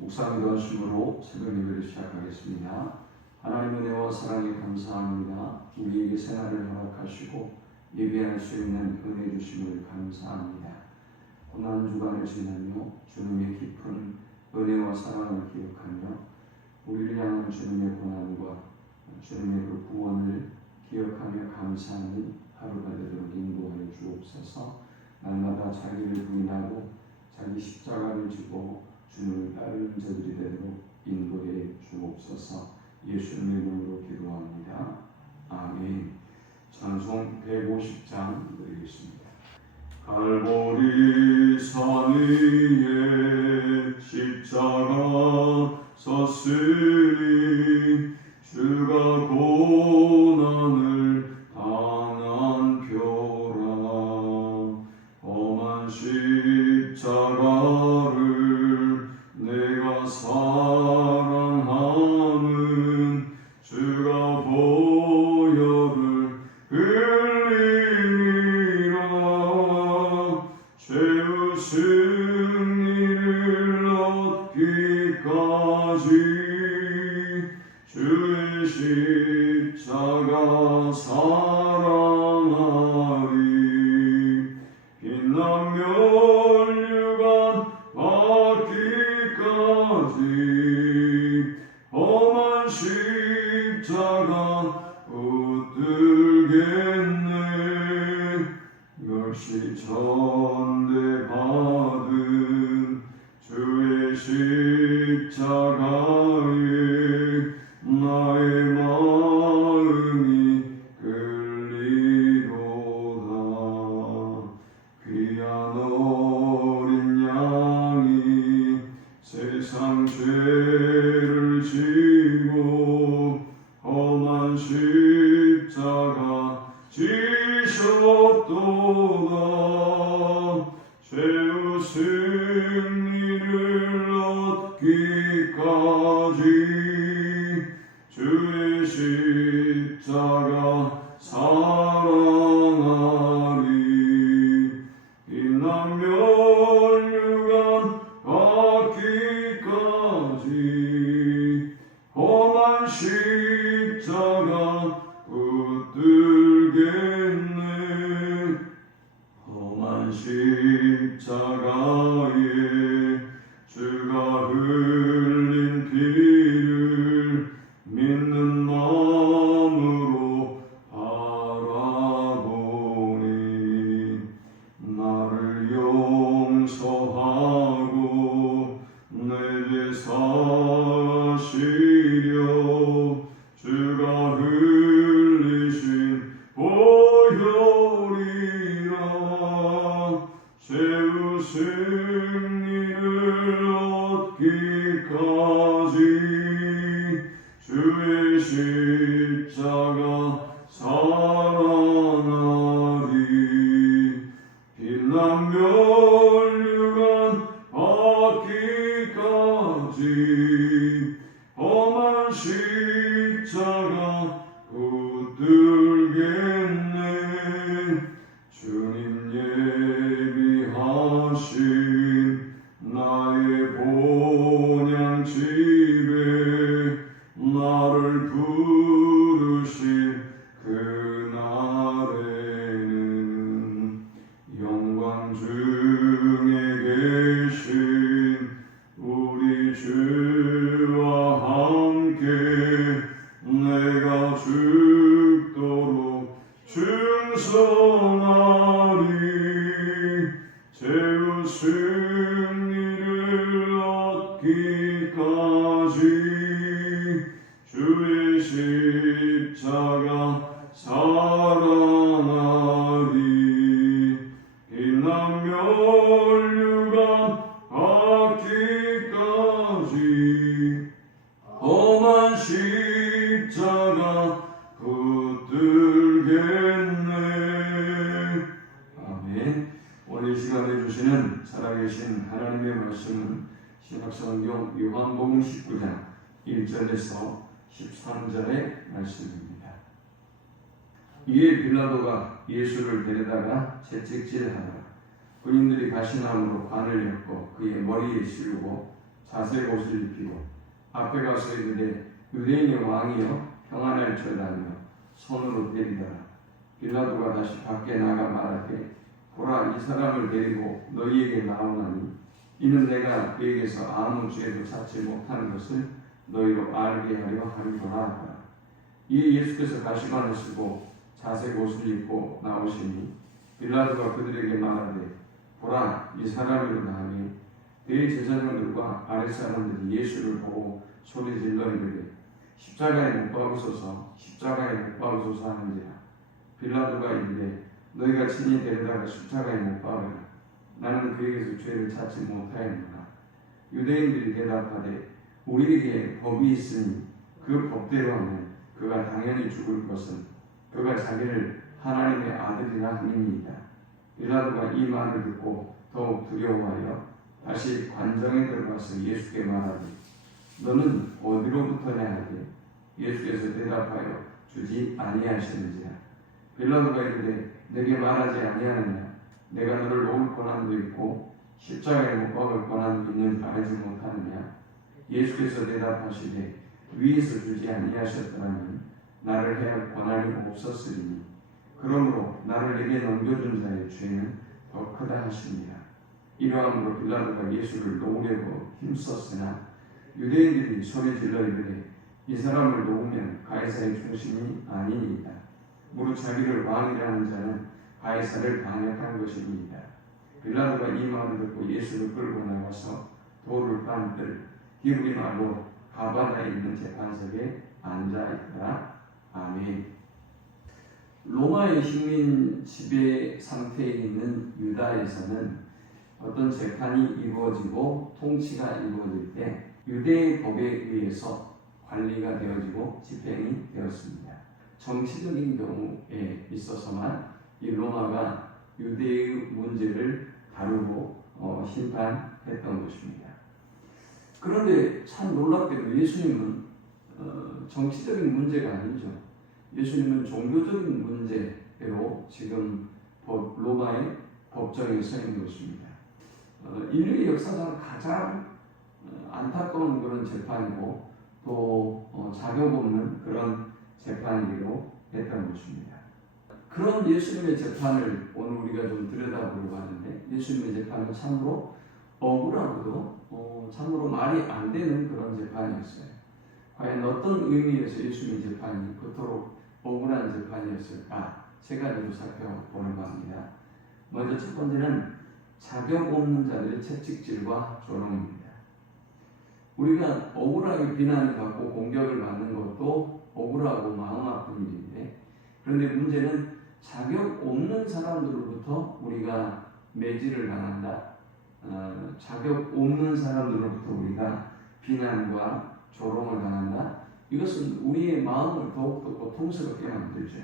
묵상 기도하심으로 새벽 예배를 시작하겠습니다. 하나님 은혜와 사랑에 감사합니다. 우리에게 새날을 허락하시고 예배할 수 있는 은혜 주심을 감사합니다. 고난 주간을 지나며 주님의 깊은 은혜와 사랑을 기억하며 우리를 향한 주님의 고난과 주님의 그 구원을 기억하며 감사하는 하루가 되도록 인도하여 주옵소서. 날마다 자기를 부인하고 자기 십자가를 지고 주님을 따르는 자들이 되도록 인도해 주옵소서. 예수님의 이름으로 기도합니다. 아멘. 찬송 150장 드리겠습니다. 갈보리 산 위에 십자가 섰으니 주가 고난을 당한 표라 험한 십자가를 내가 사랑하 십자가 예 19장 1절에서 13절의 말씀입니다. 이에 빌라도가 예수를 데려다가 채찍질하더라. 군인들이 가시나무로 관을 엮고 그의 머리에 씌우고 자색 옷을 입히고 앞에 가서 이르되 유대인의 왕이여 평안할지어다며 손으로 때리더라 빌라도가 다시 밖에 나가 말하되 보라 이 사람을 데리고 너희에게 나오나니 이는 내가 그에게서 아무 죄도 찾지 못하는 것을 너희로 알게 하려 하더라. 이에 예수께서 가시관을 쓰고 자색 옷을 입고 나오시니 빌라도가 그들에게 말하되 보라 이 사람이로다 하니 대제사장들과 아랫 사람들이 예수를 보고 소리질러 이르되 십자가에 못 박으소서 십자가에 못 박으소서 하는지라 빌라도가 이르되 너희가 친히 데려다가 십자가에 못 박으라 나는 그에게서 죄를 찾지 못하였노라. 유대인들이 대답하되 우리에게 법이 있으니 그 법대로 하면 그가 당연히 죽을 것은 그가 자기를 하나님의 아들이라 함입니다. 빌라도가 이 말을 듣고 더욱 두려워하여 다시 관정에 들어가서 예수께 말하되 너는 어디로부터냐 하되 예수께서 대답하여 주지 아니하시는지라. 빌라도가 이르되 내게 말하지 아니하느냐 내가 너를 놓을 권한도 있고 십자가에 못 박을 권한도 있는 줄 알지 못하느냐 예수께서 대답하시되 위에서 주지 아니하셨더라면 나를 해할 권한이 없었으리니 그러므로 나를 내게 넘겨준 자의 죄는 더 크다 하십니다. 이러함으로 빌라도가 예수를 놓으려고 힘썼으나 유대인들이 소리 질러 이르되 이 사람을 놓으면 가이사의 중심이 아니니이다. 무릇 자기를 왕이라는 자는 가이사를 반역한 것입니다. 빌라도가 이 말을 듣고 예수를 끌고 나가서 돌을 빤들 히브리 말로 가바나에 있는 재판석에 앉아 있더라. 아멘. 로마의 식민 지배 상태에 있는 유다에서는 어떤 재판이 이루어지고 통치가 이루어질 때 유대의 법에 의해서 관리가 되어지고 집행이 되었습니다. 정치적인 경우에 있어서만 이 로마가 유대의 문제를 다루고 어, 심판했던 것입니다. 그런데 참 놀랍게도 예수님은 어, 정치적인 문제가 아니죠. 예수님은 종교적인 문제로 지금 법, 로마의 법정에 서 있는 것입니다. 어, 인류의 역사상 가장 어, 안타까운 그런 재판이고 또 어, 자격 없는 그런 재판이기로 했던 것입니다. 그런 예수님의 재판을 오늘 우리가 좀 들여다보려고 하는데 예수님의 재판은 참으로 억울하고도 어, 참으로 말이 안 되는 그런 재판이었어요. 과연 어떤 의미에서 예수님의 재판이 그토록 억울한 재판이었을까? 세 가지로 살펴보려고 합니다. 먼저 첫 번째는 자격 없는 자들의 채찍질과 조롱입니다. 우리가 억울하게 비난을 받고 공격을 받는 것도 억울하고 마음 아픈 일인데 그런데 문제는 자격 없는 사람들로부터 우리가 매질을 당한다. 어, 자격 없는 사람들로부터 우리가 비난과 조롱을 당한다. 이것은 우리의 마음을 더욱더 고통스럽게 만들죠.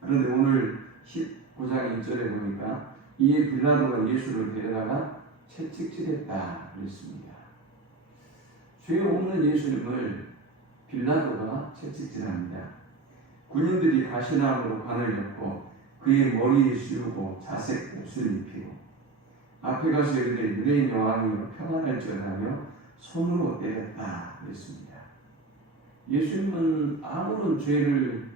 그런데 오늘 19장 1절에 보니까 이에 빌라도가 예수를 데려다가 채찍질했다 그랬습니다. 죄 없는 예수님을 빌라도가 채찍질합니다. 군인들이 가시나무로 관을 엮고 그의 머리에 씌우고 자색 옷을 입히고 앞에 가서 이르되 유대인 여왕이여 평안할지어다며 손으로 때렸다 그랬습니다. 예수님은 아무런 죄를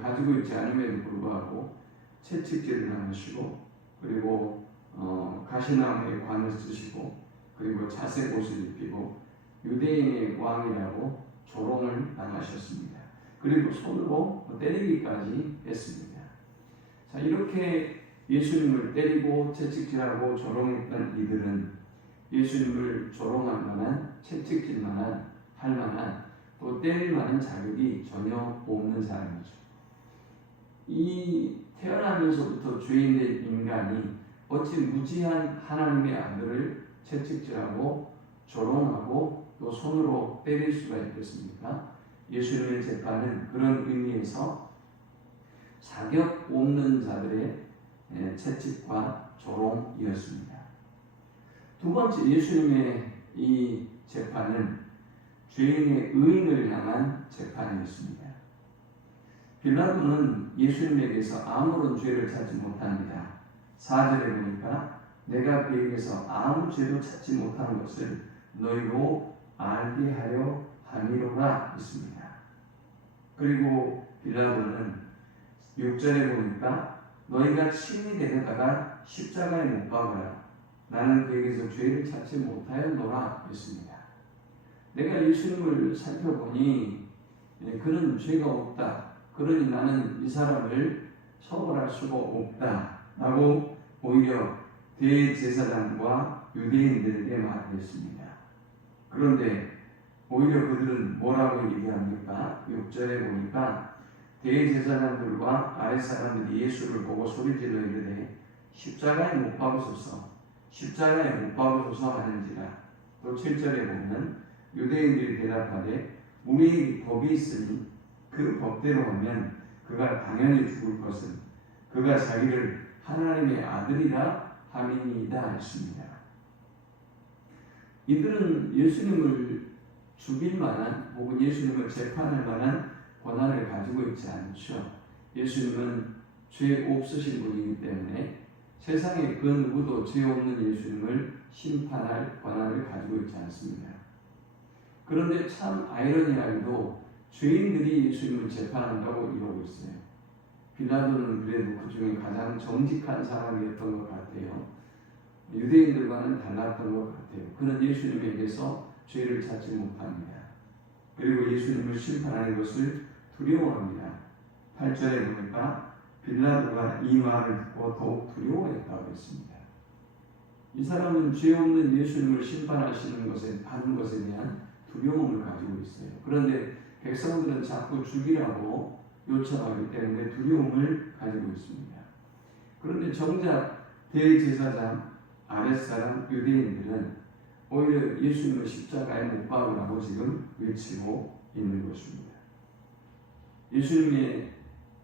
가지고 있지 않음에도 불구하고 채찍질을 당하시고 그리고 어, 가시나무에 관을 쓰시고 그리고 자색 옷을 입히고 유대인의 왕이라고 조롱을 당하셨습니다. 그리고 손으로 때리기까지 했습니다. 자 이렇게 예수님을 때리고 채찍질하고 조롱했던 이들은 예수님을 조롱할 만한 채찍질 만한 할 만한 또 때릴 만한 자격이 전혀 없는 사람이죠. 이 태어나면서부터 죄인된 인간이 어찌 무지한 하나님의 아들을 채찍질하고 조롱하고 또 손으로 때릴 수가 있겠습니까? 예수님의 재판은 그런 의미에서 자격 없는 자들의 채찍과 조롱이었습니다. 두 번째 예수님의 이 재판은 죄인의 의인을 향한 재판이었습니다. 빌라도는 예수님에게서 아무런 죄를 찾지 못합니다. 4절에 보니까 내가 그에게서 아무 죄도 찾지 못하는 것을 너희로 알게 하려 함이로라 했습니다. 그리고 빌라도는 6절에 보니까 너희가 친히 데려다가 십자가에 못 박으라 나는 그에게서 죄를 찾지 못하였노라 했습니다. 내가 예수님을 살펴보니 예, 그는 죄가 없다. 그러니 나는 이 사람을 처벌할 수가 없다. 라고 오히려 대제사장과 유대인들에게 말했습니다. 그런데 오히려 그들은 뭐라고 얘기합니까? 6절에 보니까 대제사장들과 아랫사람들이 예수를 보고 소리질러 이르되 십자가에 못 박으소서 십자가에 못 박으소서 하는지라 또 7절에 보면 유대인들이 대답하되 우리에게 법이 있으니 그 법대로 하면 그가 당연히 죽을 것은 그가 자기를 하나님의 아들이라 함이니이다 했습니다. 이들은 예수님을 죽일 만한 혹은 예수님을 재판할 만한 권한을 가지고 있지 않죠. 예수님은 죄 없으신 분이기 때문에 세상에 그 누구도 죄 없는 예수님을 심판할 권한을 가지고 있지 않습니다. 그런데 참 아이러니하게도 죄인들이 예수님을 재판한다고 이러고 있어요. 빌라도는 그래도 그 중에 가장 정직한 사람이었던 것 같아요. 유대인들과는 달랐던 것 같아요. 그는 예수님에게서 죄를 찾지 못합니다. 그리고 예수님을 심판하는 것을 두려워합니다. 8절에 보니까 빌라도가 이 말을 듣고 더욱 두려워했다고 했습니다. 이 사람은 죄 없는 예수님을 심판하시는 것에 하는 것에 대한 두려움을 가지고 있어요. 그런데 백성들은 자꾸 죽이라고 요청하기 때문에 두려움을 가지고 있습니다. 그런데 정작 대제사장, 아랫사람, 유대인들은 오히려 예수님을 십자가에 못 박으라고 지금 외치고 있는 것입니다. 예수님의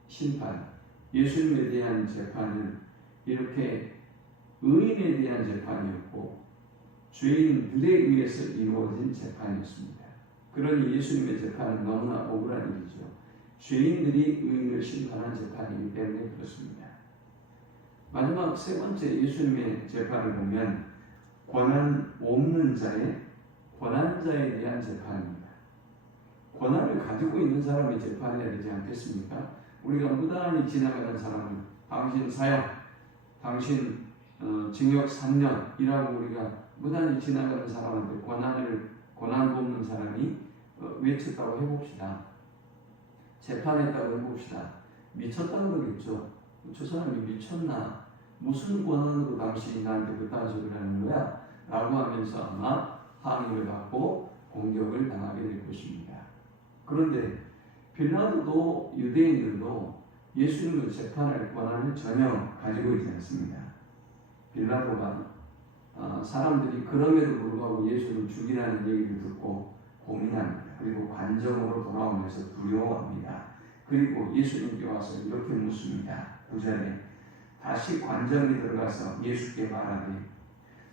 심판, 예수님에 대한 재판은 이렇게 의인에 대한 재판이었고 죄인들에 의해서 이루어진 재판이었습니다. 그러니 예수님의 재판은 너무나 억울한 일이죠. 죄인들이 의인을 심판한 재판이기 때문에 그렇습니다. 마지막 세 번째 예수님의 재판을 보면 권한 없는 자의 권한 자에 대한 재판입니다. 권한을 가지고 있는 사람이 재판해야 되지 않겠습니까? 우리가 무단히 지나가는 사람은 당신 사형, 당신 어, 징역 3년이라고 우리가 무단히 지나가는 사람한테 권한을 권한 없는 사람이 어, 외쳤다고 해봅시다. 재판했다고 해봅시다. 미쳤다고 그러겠죠. 저 사람이 미쳤나? 무슨 권한으로 당신이 나한테 그딴 소리를 하는 거야? 라고 하면서 아마 항의를 받고 공격을 당하게 될 것입니다. 그런데 빌라도도 유대인들도 예수님을 재판할 권한을 전혀 가지고 있지 않습니다. 빌라도가 어, 사람들이 그럼에도 불구하고 예수를 죽이라는 얘기를 듣고 고민합니다. 그리고 관정으로 돌아오면서 두려워합니다. 그리고 예수님께 와서 이렇게 묻습니다. 9절에 다시 관정에 들어가서 예수께 말하되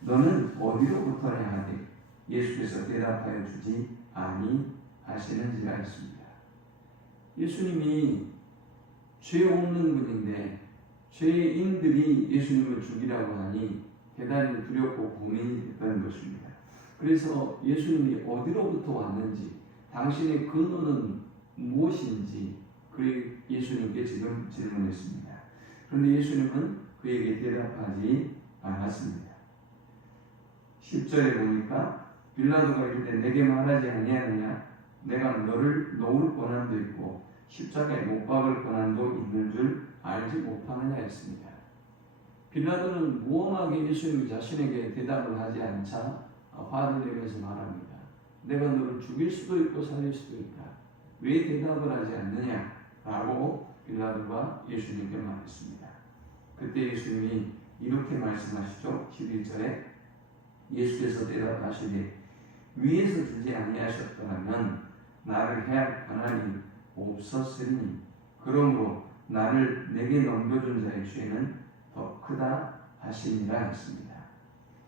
너는 어디로부터냐 하되 예수께서 대답하여 주지 아니 하시는지라 했습니다. 예수님이 죄 없는 분인데 죄인들이 예수님을 죽이라고 하니 대단히 두렵고 고민이 됐다는 것입니다. 그래서 예수님이 어디로부터 왔는지 당신의 근원은 무엇인지 그 예수님께 지금 질문했습니다. 그런데 예수님은 그에게 대답하지 않았습니다. 10절에 보니까 빌라도가 이르되 내게 말하지 아니하느냐 내가 너를 놓을 권한도 있고 십자가에 못 박을 권한도 있는 줄 알지 못하느냐 했습니다. 빌라도는 무엄하게 예수님 자신에게 대답을 하지 않자 화를 내면서 말합니다. 내가 너를 죽일 수도 있고 살릴 수도 있다. 왜 대답을 하지 않느냐? 라고 빌라도가 예수님께 말했습니다. 그때 예수님이 이렇게 말씀하시죠. 11절에 예수께서 대답하시되 위에서 주지 아니하셨더라면 나를 해할 권한이 없었으니 그러므로 나를 내게 넘겨준 자의 죄는 더 크다 하시니라 했습니다.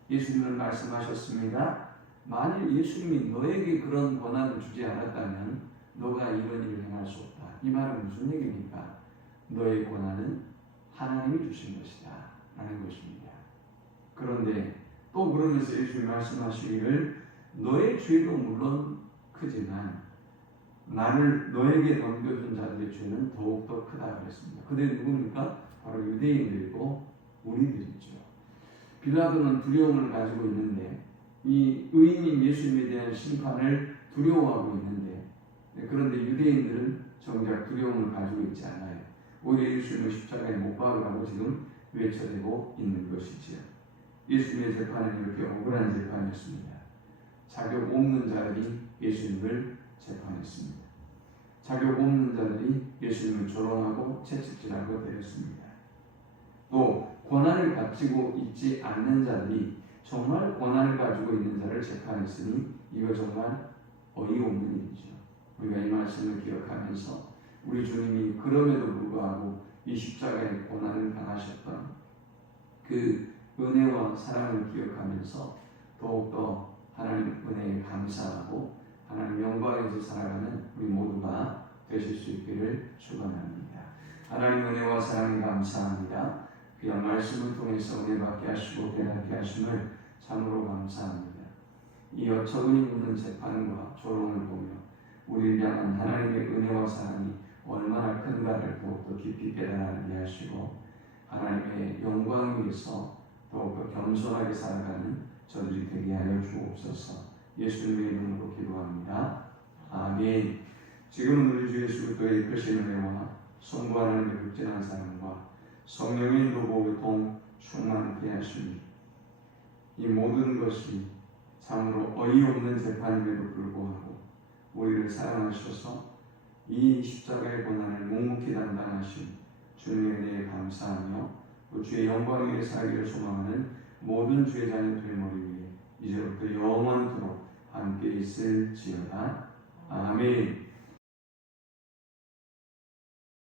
예수님은 말씀하셨습니다. 만일 예수님이 너에게 그런 권한을 주지 않았다면 너가 이런 일을 행할 수 없다. 이 말은 무슨 얘기입니까? 너의 권한은 하나님이 주신 것이다. 라는 것입니다. 그런데 또 그러면서 예수님이 말씀하시기를 너의 죄도 물론 크지만 나를 너에게 넘겨준 자들의 죄는 더욱더 크다 그랬습니다. 그들 누굽니까? 바로 유대인들이고 우리들이죠. 빌라도는 두려움을 가지고 있는데 이 의인인 예수님에 대한 심판을 두려워하고 있는데 네, 그런데 유대인들은 정작 두려움을 가지고 있지 않아요. 오히려 예수님을 십자가에 못 박으라고 지금 외쳐대고 있는 것이지요. 예수님의 재판은 이렇게 억울한 재판이었습니다. 자격 없는 자들이 예수님을 재판했습니다. 자격 없는 자들이 예수님을 조롱하고 채찍질하고 때렸습니다. 또 권한을 가지고 있지 않는 자들이 정말 권한을 가지고 있는 자를 재판했으니 이거 정말 어이없는 일이죠. 우리가 이 말씀을 기억하면서 우리 주님이 그럼에도 불구하고 이 십자가의 고난을 당하셨던 그 은혜와 사랑을 기억하면서 더욱더 하나님 은혜에 감사하고 하나님 영 광에서 살아가는 우리 모두가 되실 수 있기를 축원합니다. 하나님 은혜와 사랑에 감사합니다. 그냥 말씀을 통해서 은혜 받게 하시고 깨닫게 하심을 참으로 감사합니다. 이 어처구니 없는 재판과 조롱을 보며 우리를 향한 하나님의 은혜와 사랑이 얼마나 큰가를 더욱더 깊이 깨달게 하시고 하나님의 영광 위에서 더욱더 겸손하게 살아가는 저들이 되게 하여 주옵소서 예수님의 이름으로 기도합니다. 아멘. 지금은 우리 주 예수 그리스도의 크신 은혜와 성부 하나님의 극진한 사랑과 성령의 인도보교통 충만케 하시니 이 모든 것이 참으로 어이없는 재판임에도 불구하고 우리를 사랑하셔서 이 십자가의 고난을 묵묵히 담당하신 주님에 대해 감사하며 또 주의 영광 위에 살기를 소망하는 모든 주의 자녀 되머리 위해 이제부터 영원토록 함께 있을지어다 아멘